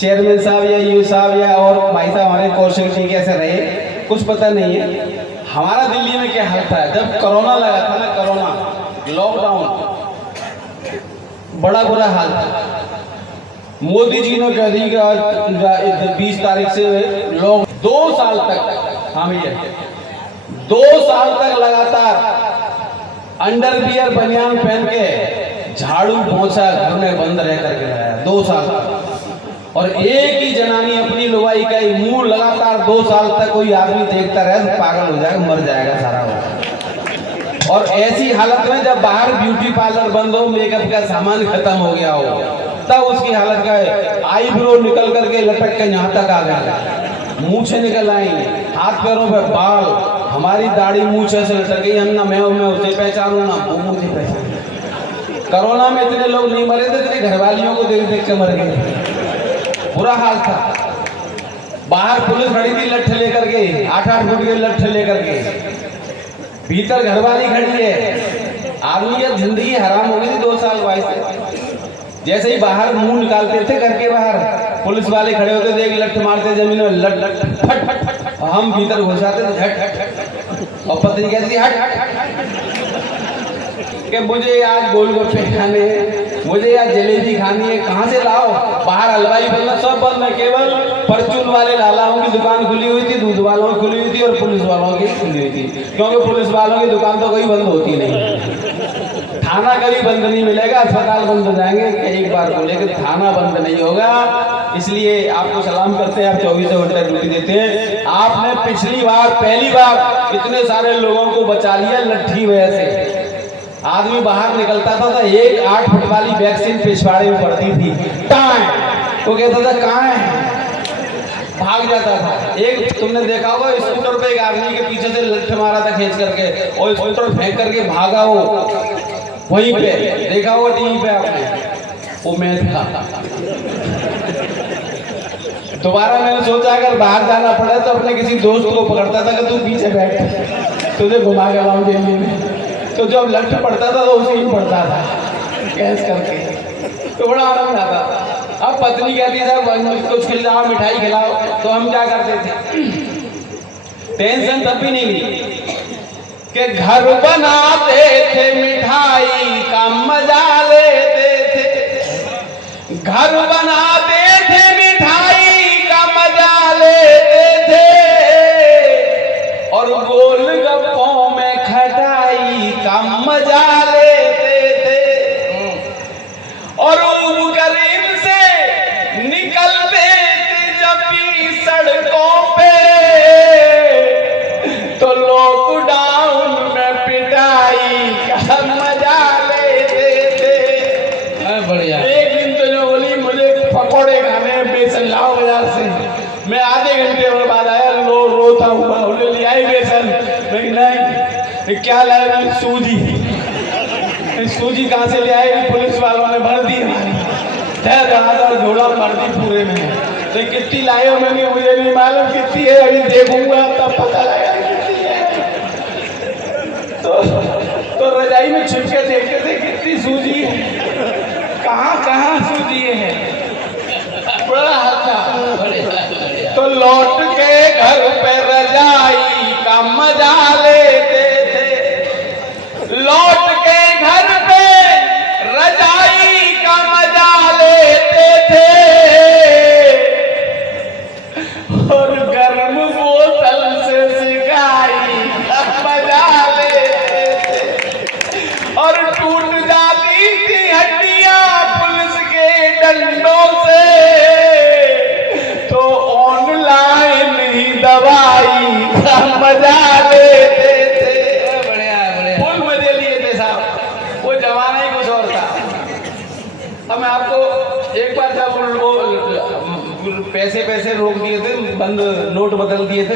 Chairman साहब या you साहब या और भाई साहब हमारे कौशल जी कैसे रहे कुछ पता नहीं है। हमारा दिल्ली में क्या हाल था जब कोरोना लगा था ना, कोरोना लॉकडाउन, बड़ा बुरा हाल था। मोदी जी ने कह दी कि 20 तारीख से लोग 2 साल तक, हाँ भैया 2 साल तक लगातार अंडरवियर बनियान पहन के झाड़ू पोंछा घर में बंद रह करके रहा 2 साल तक। और एक ही जनानी अपनी लुगाई का ही मुंह लगातार 2 साल तक कोई आदमी देखता रहे तो पागल हो जाएगा, मर जाएगा सारा हो। और ऐसी हालत में जब बाहर ब्यूटी पार्लर बंद हो, मेकअप का सामान खत्म हो गया हो, तब उसकी हालत का है। आईब्रो निकल करके लटक के यहाँ तक आ गया, मूछे निकल आई, हाथ पैरों पे बाल, हमारी दाढ़ी मूछे से लटक गई। हम ना मैं उसे पहचानू ना वो मुझे पहचान। कोरोना में इतने लोग नहीं मरे थे, इतने घरवालियों को देख देख के मर गए। बुरा हाल था। बाहर पुलिस खड़ी थी लट्ठे लेकर के, 8-8 फुट के लट्ठे लेकर के, भीतर घरवाली खड़ी है। आदमी की जिंदगी हराम हो गई थी 2 साल बाद। जैसे ही बाहर मुंह निकालते थे घर के बाहर, पुलिस वाले खड़े होते थे, एक लठ मारते जमीन में, लट लट फट फट, हम भीतर घुस जाते थे झट हट, और पत्नी कहती हट कि मुझे आज गोलगप्पे खाने हैं, मुझे आज जलेबी खानी है। कहाँ से लाओ? बाहर हलवाई बनना सब बंद है, केवल परचून वाले लालाओं की दुकान खुली हुई थी, दूध वालों की खुली हुई थी और पुलिस वालों की खुली हुई थी, क्योंकि पुलिस वालों की दुकान तो कभी बंद होती नहीं। थाना कभी बंद नहीं मिलेगा, अस्पताल बंद हो जाएंगे। एक बार बोले कि थाना बंद नहीं होगा। इसलिए आपको सलाम करते हैं, आप 24 घंटे ड्यूटी देते हैं। आपने पिछली बार पहली बार इतने सारे लोगों को बचा लिया लट्ठी वजह से। आदमी बाहर निकलता था तो एक 8 फुट वाली वैक्सीन पिछवाड़े में पड़ती थी, वो कहता था कहाँ है, भाग जाता था। एक तुमने देखा होगा स्कूटर पे एक आदमी के पीछे से लठ मारा था खींच करके, और स्कूटर फेंक करके भागा वो वहीं पे, देखा होगा टीवी पे आपने, वो मैं था। दोबारा मैंने सोचा अगर बाहर जाना पड़ा तो अपने किसी दोस्त को पकड़ता था कि तू पीछे बैठ, तुझे घुमा के लाऊं दिल्ली में। तो जब लठ पड़ता था तो उसे ही पड़ता था कैस करके, तो बड़ा आनंद आता था। अब पत्नी कहती साहब कुछ खिलाओ, मिठाई खिलाओ, तो हम क्या करते थे, टेंशन तब भी नहीं ली कि घर बनाते थे, मिठाई का मजा लेते थे। घर बनाते थे, मिठाई का मजा लेते थे, और गोलगप्पों में खटाई का मजा लेते थे। और ऊब गरीब से निकलते थे जब भी सड़कों पे, तो लॉकडाउन में पिटाई का मजा लेते थे। बढ़िया। एक दिन तो जो बोली मुझे पकौड़े खाने, बेसन लाओ बाजार से, मैं आधे घंटे और बाद आया, रोता हुआ, उन्हें ले आई बेसन, नहीं क्या लाया, सूजी। सूजी कहाँ से ले आए? पुलिस वालों ने भर दी हमारी, झोला भर दी पूरे में। तो कितनी लाए हो? मैंने मुझे नहीं मालूम कितनी है, अभी देखूंगा तब पता लगा कितनी है। तो रजाई में छिप के देखते थे कितनी सूजी है, कहाँ सूजी है, बड़ा हाथा। तो लौट के घर पे रजाई का मजा लेते थे, लौट के घर पे रजाई का मजा लेते थे, और गर्म बोतल से सिकाई का मजा लेते थे। और टूट जाती थी हड्डियां पुलिस के डंडों से, तो ऑनलाइन ही दवाई का मजा लेते थे। फुल मजे लिए थे साहब, वो जमाना ही कुछ और था। अब मैं आपको एक बार जब वो पैसे रोक दिए थे, बंद नोट बदल दिए थे,